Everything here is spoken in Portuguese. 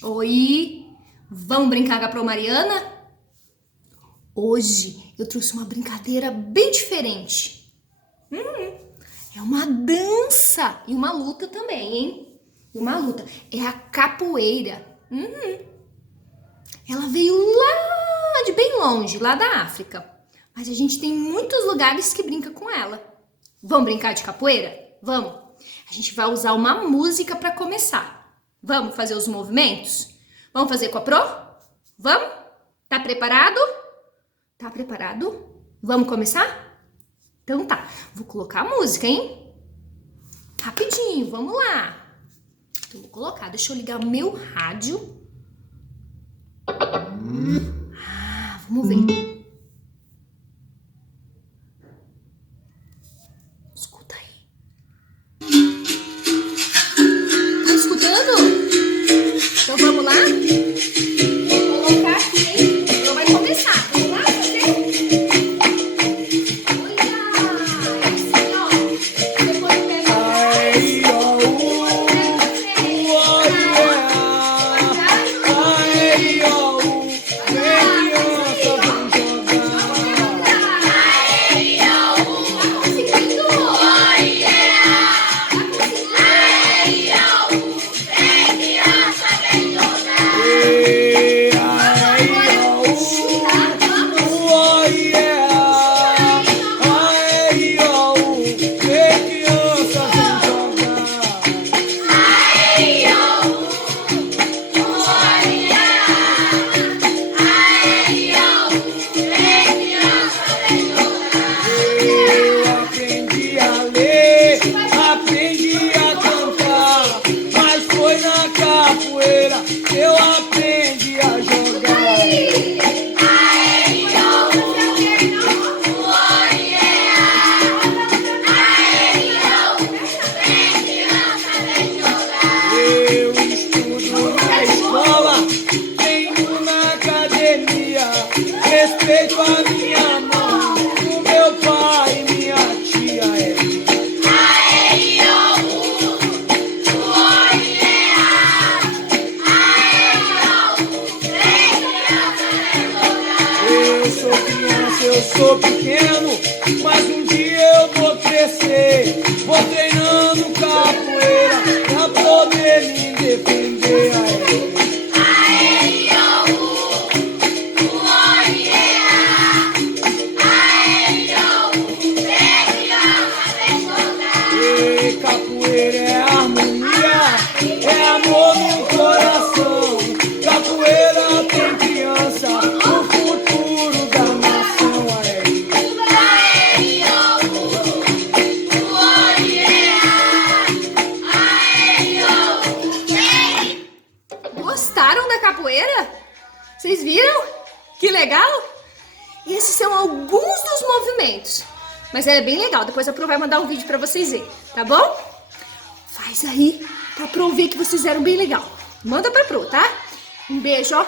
Oi, vamos brincar com a Pro Mariana? Hoje eu trouxe uma brincadeira bem diferente. É uma dança e uma luta também, hein? E uma luta. É a capoeira. Ela veio lá de bem longe, lá da África. Mas a gente tem muitos lugares que brinca com ela. Vamos brincar de capoeira? Vamos. A gente vai usar uma música para começar. Vamos fazer os movimentos? Vamos fazer com a Pro? Vamos? Tá preparado? Tá preparado? Vamos começar? Então tá. Vou colocar a música, hein? Rapidinho, vamos lá. Então vou colocar. Deixa eu ligar o meu rádio. Vamos ver. Escuta aí. Tá escutando? Então vamos lá? Vou colocar aqui, hein? Então vai começar. Vamos lá, você? Olha! É assim, ó. Depois pega o eu aprendi a jogar. Eu estudo na escola, treino na academia, respeito a minha mãe, o meu pai e minha tia. Eu sou pequeno, mas um dia eu vou crescer. Vou treinando capoeira pra poder me defender. Capoeira é harmonia, é amor no coração. Capoeira tem criança, o futuro da nação. Gostaram da capoeira? Vocês viram? Que legal! Esses são alguns dos movimentos. Mas é bem legal. Depois a Pro vai mandar um vídeo pra vocês verem, tá bom? Faz aí pra Pro ver que vocês fizeram bem legal. Manda pra Pro, tá? Um beijo, ó.